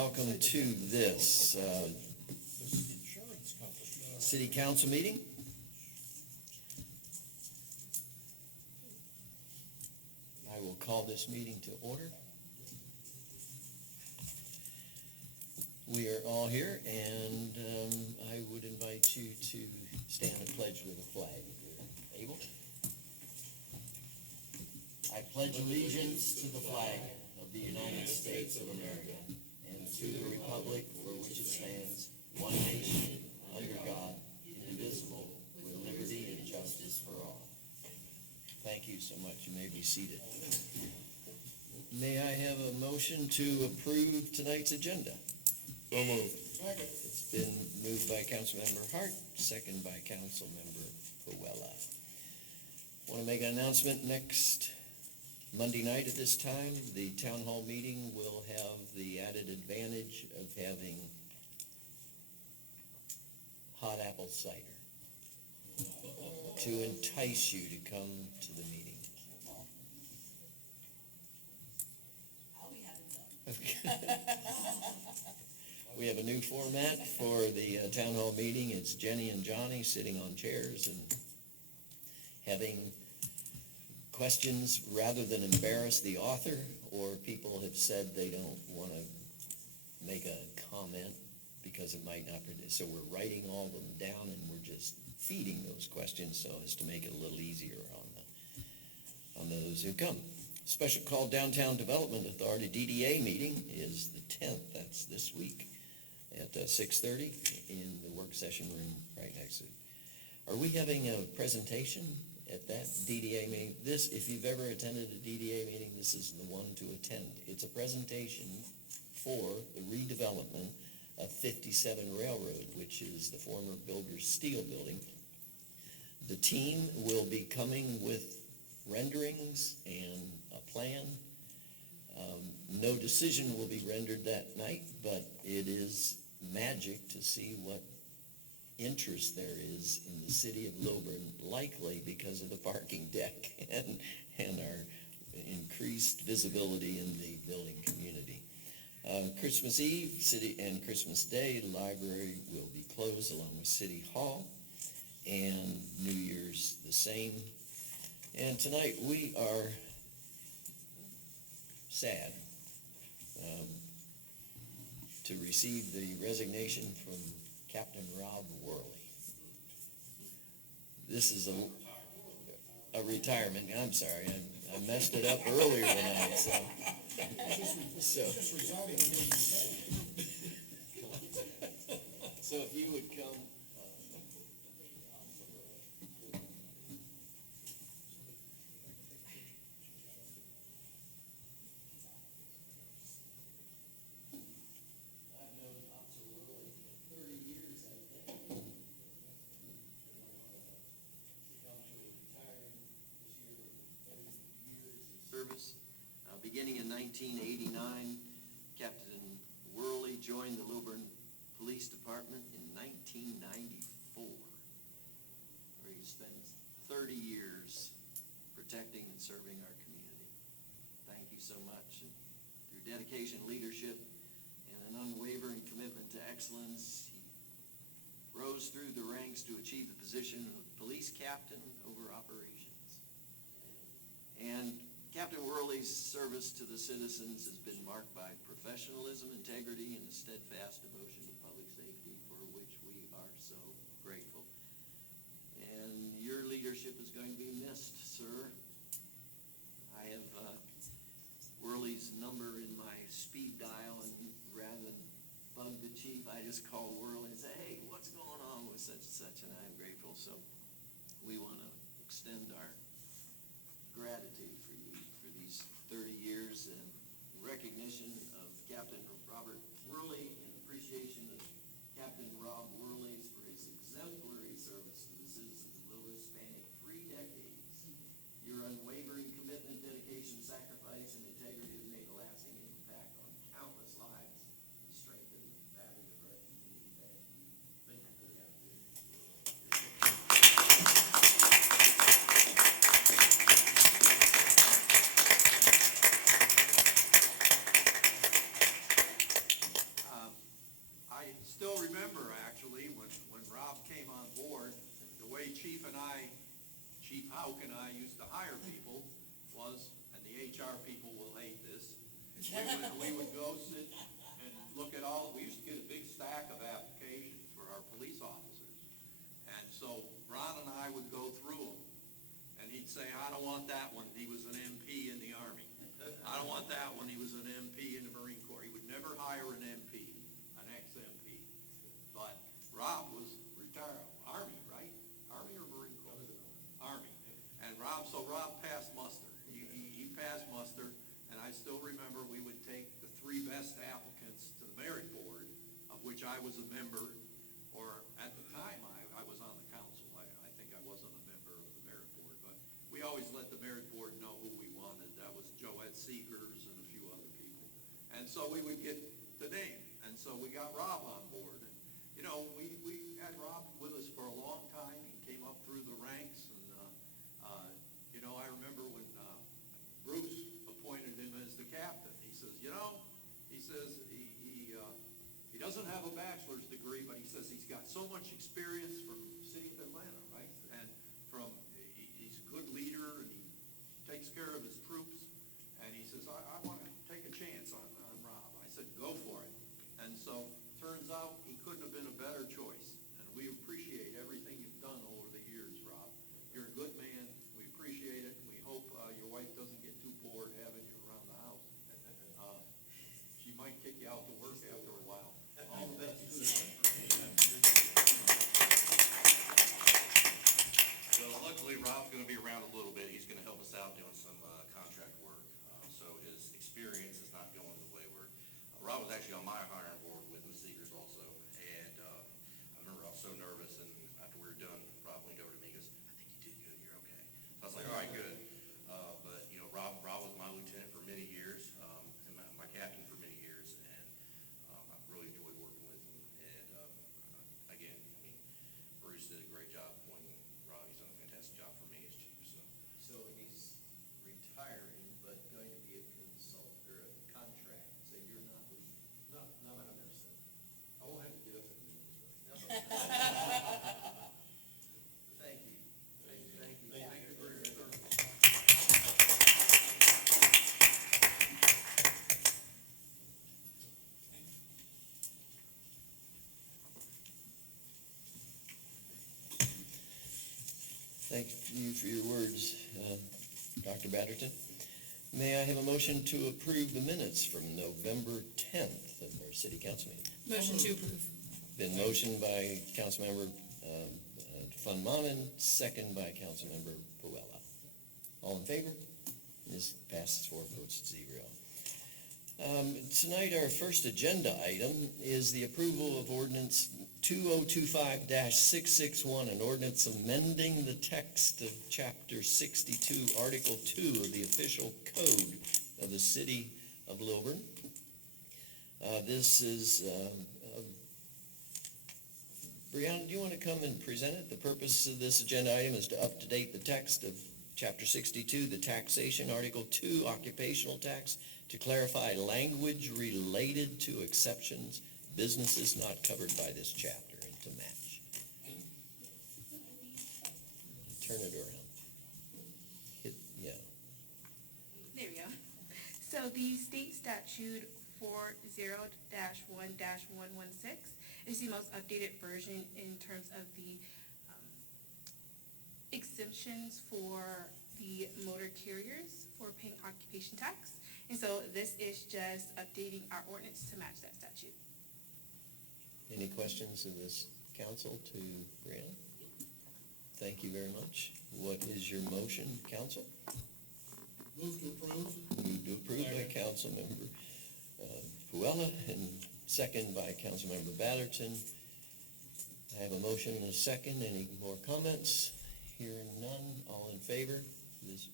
welcome to this City Council meeting. I will call this meeting to order. We are all here, and I would invite you to stand and pledge with a flag. If you're able. I pledge allegiance to the flag of the United States of America and to the republic for which it stands, one nation, under God, indivisible, with liberty and justice for all. Thank you so much. You may be seated. May I have a motion to approve tonight's agenda? So moved. It's been moved by Councilmember Hart, second by Councilmember Puella. Want to make an announcement. Next Monday night at this time, the town hall meeting will have the added advantage of having hot apple cider to entice you to come to the meeting. I'll be having some. We have a new format for the town hall meeting. It's Jenny and Johnny sitting on chairs and having questions rather than embarrass the author, or people have said they don't want to make a comment because it might not produce. So we're writing all of them down and we're just feeding those questions so as to make it a little easier on those who come. Special call Downtown Development Authority DDA meeting is the 10th. That's this week at 6:30 in the work session room right next to it. Are we having a presentation at that DDA meeting? This, if you've ever attended a DDA meeting, this is the one to attend. It's a presentation for the redevelopment of 57 Railroad, which is the former Builders Steel building. The team will be coming with renderings and a plan. No decision will be rendered that night, but it is magic to see what interest there is in the city of Lilburn, likely because of the parking deck and our increased visibility in the building community. Christmas Eve, City, and Christmas Day, the library will be closed along with City Hall, and New Year's the same. And tonight we are sad to receive the resignation from Captain Rob Worley. This is a retirement. I'm sorry, I messed it up earlier tonight. So if you would come. Beginning in 1989, Captain Worley joined the Lilburn Police Department in 1994, where he spent 30 years protecting and serving our community. Thank you so much. And through dedication, leadership, and an unwavering commitment to excellence, he rose through the ranks to achieve the position of police captain over operations. And Captain Worley's service to the citizens has been marked by professionalism, integrity, and a steadfast devotion to public safety, for which we are so grateful. And your leadership is going to be missed, sir. I have Worley's number in my speed dial, and rather than bug the chief, I just call Worley and say, hey, what's going on with such and such, and I am grateful. So we want to extend our gratitude for you for these 30 years, and recognition of Captain Robert Worley and appreciation of Captain Rob Worley for his exemplary service to the citizens of Lilburn spanning 3 decades. Your unwavering commitment, dedication, sacrifice, and integrity have made a lasting impact on countless lives and strengthened the fabric of our community. Thank you. Thank you for that. Chief Houck and I used to hire people was, and the HR people will hate this, we would go sit and look at we used to get a big stack of applications for our police officers. And so Ron and I would go through them, and he'd say, I don't want that one, he was an MP in the Army. I don't want that one, he was an MP in the Marine Corps. He would never hire an MP, an ex-MP. But Rob was retired, Army, right? Army or Marine Corps? Army. And Rob passed muster. He passed muster, and I still remember we would take the 3 best applicants to the merit board, of which I was a member, or at the time I was on the council. I think I wasn't a member of the merit board, but we always let the merit board know who we wanted. That was Joette Seekers and a few other people. And so we would get the name, and so we got Rob on board. And, you know, we had Rob with us for a long time. He came up through the ranks, and, you know, I remember when Bruce appointed him as the captain. He says, you know, he doesn't have a bachelor's degree, but he says he's got so much experience from the city of Atlanta, right? And he's a good leader, and he takes care of his troops. And he says, I want to take a chance on Rob. I said, go for it. And so turns out he couldn't have been a better choice. And we appreciate everything you've done over the years, Rob. You're a good man. We appreciate it. We hope your wife doesn't get too bored having you around the house. She might kick you out to work after a while. All the best. Well, luckily, Rob's going to be around a little bit. He's going to help us out doing some contract work. So his experience is not going the wayward. Rob was actually on my hiring board with the Seekers also. And I remember I was so nervous, and after we were done, Rob leaned over to me and goes, I think you did good. You're okay. So I was like, all right, good. But, you know, Rob was my lieutenant for many years, and my captain for many years. And I really enjoyed working with him. And again, I mean, Bruce did a great job appointing Rob. He's done a fantastic job for me as chief. So he's retiring, but going to be a consultant or a contract, so you're not leaving. No, I never said. I won't have to get up in the meetings. Thank you. Thank you. Thank you for your service. Thank you for your words, Dr. Batterton. May I have a motion to approve the minutes from November 10th of our city council meeting? Motion to approve. Been motioned by Councilmember Van Manen, second by Councilmember Puella. All in favor? This passes 4 votes to 0. Tonight, our first agenda item is the approval of ordinance 2025-661, an ordinance amending the text of Chapter 62, Article 2 of the official code of the city of Lilburn. This is, Brianna, do you want to come and present it? The purpose of this agenda item is to up-to-date the text of Chapter 62, the Taxation, Article 2, Occupational Tax, to clarify language related to exceptions, businesses not covered by this chapter, and to match. Turn it around. Yeah. There we go. So the state statute 40-1-116 is the most updated version in terms of the exemptions for the motor carriers for paying occupation tax. And so this is just updating our ordinance to match that statute. Any questions of this council to Brianna? Thank you very much. What is your motion, council? Move to approve. Moved to approve by Councilmember Puella and second by Councilmember Batterton. I have a motion and a second. Any more comments? Hearing none. All in favor? This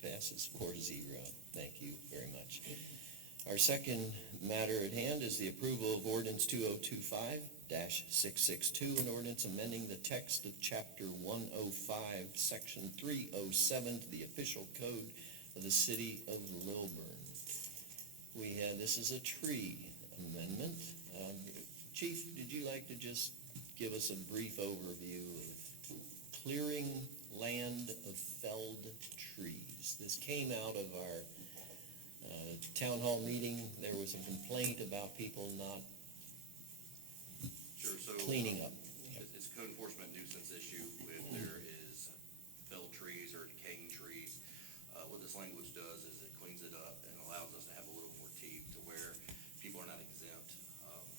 passes 4-0. Thank you very much. Our second matter at hand is the approval of ordinance 2025-662, an ordinance amending the text of Chapter 105, Section 307 to the official code of the city of Lilburn. This is a tree amendment. Chief, did you like to just give us a brief overview of clearing land of felled trees. This came out of our town hall meeting. There was a complaint about people not Sure, so. cleaning up. It's a code enforcement nuisance issue if there is felled trees or decaying trees. What this language does is it cleans it up and allows us to have a little more teeth to where people are not exempt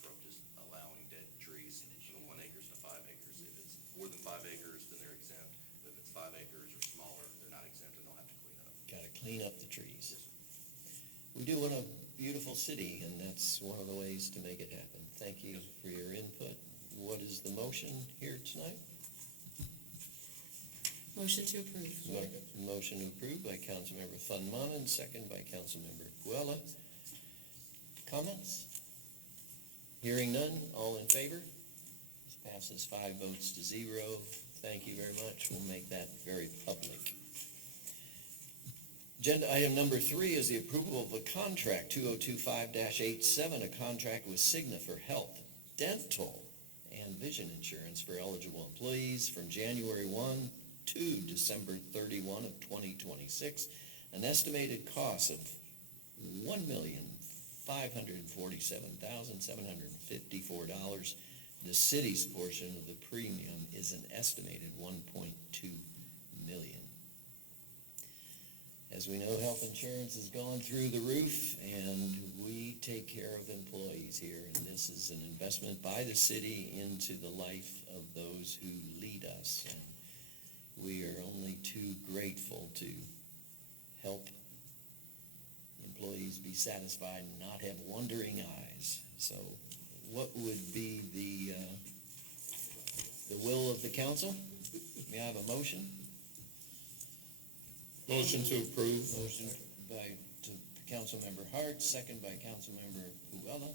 from just allowing dead trees from 1 acres to 5 acres. If it's more than 5 acres, then they're exempt. But if it's 5 acres or smaller, they're not exempt and they'll have to clean up. Gotta clean up the trees. We do in a beautiful city, and that's one of the ways to make it happen. Thank you for your input. What is the motion here tonight? Motion to approve. Motion approved by Councilmember Funmanen, second by Councilmember Puella. Comments? Hearing none, all in favor? This passes 5 votes to 0. Thank you very much. We'll make that very public. Agenda item number 3 is the approval of a contract 2025-87, a contract with CIGNA for health, dental, and vision insurance for eligible employees from January 1 to December 31 of 2026. An estimated cost of $1,547,754. The city's portion of the premium is an estimated $1.2 million. As we know, health insurance has gone through the roof, and we take care of employees here, and this is an investment by the city into the life of those who lead us, and we are only too grateful to help employees be satisfied and not have wandering eyes. So what would be the will of the council? May I have a motion? Motion to approve. Motion by Councilmember Hart, second by Councilmember Puella.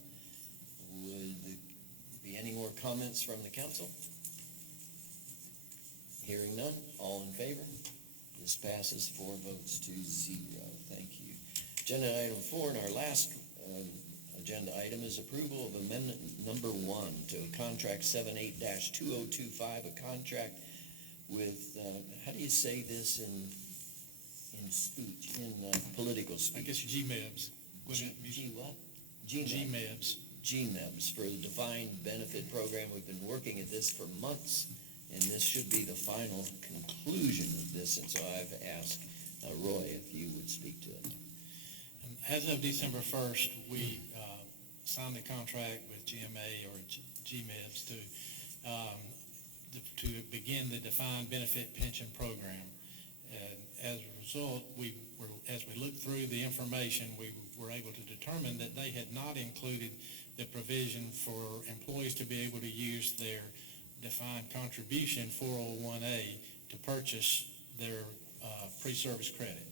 Would there be any more comments from the council? Hearing none, all in favor? This passes 4 votes to 0. Thank you. Agenda item 4, and our last agenda item is approval of amendment number 1 to contract 78-2025, a contract with, how do you say this in speech, in political speech? I guess GMEBs. G what? GMEBs. GMEBs for the defined benefit program. We've been working at this for months, and this should be the final conclusion of this, and so I've asked Roy if you would speak to it. As of December 1st, we signed a contract with GMA or GMEBs to begin the defined benefit pension program. As a result, as we looked through the information, we were able to determine that they had not included the provision for employees to be able to use their defined contribution 401A to purchase their pre-service credit.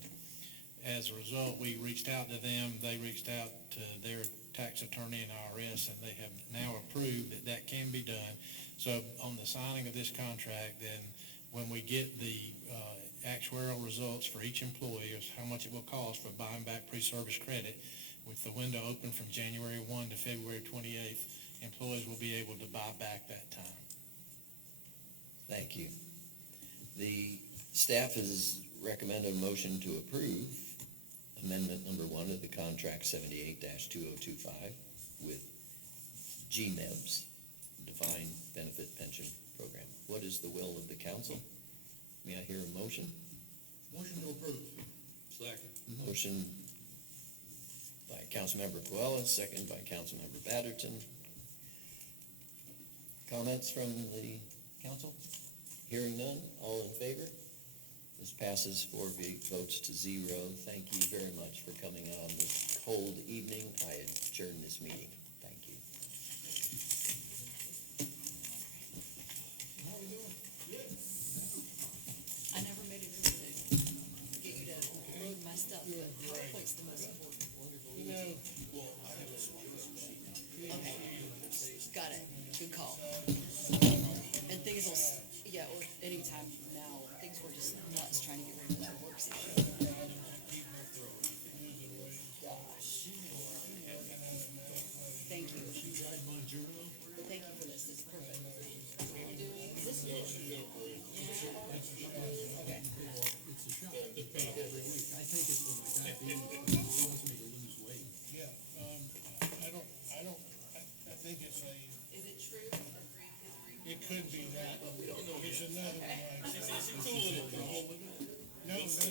As a result, we reached out to them, they reached out to their tax attorney and IRS, and they have now approved that that can be done. So on the signing of this contract, then when we get the actuarial results for each employee is how much it will cost for buying back pre-service credit, with the window open from January 1 to February 28th, employees will be able to buy back that time. Thank you. The staff has recommended a motion to approve amendment number 1 of the contract 78-2025 with GMEBs, Defined Benefit Pension Program. What is the will of the council? May I hear a motion? Motion to approve. Second. Motion by Councilmember Puella, second by Councilmember Batterton. Comments from the council? Hearing none, all in favor? This passes 4 votes to 0. Thank you very much for coming on this cold evening. I adjourn this meeting. Thank you. I never made it over to get you to load my stuff, but PowerPoint's the most important. Okay, got it, good call. And things will, or anytime from now, things were just nuts trying to get rid of that work session. Gosh. Thank you. Thank you for this, it's perfect. Is this good? could be that. Here's another one. Like, no,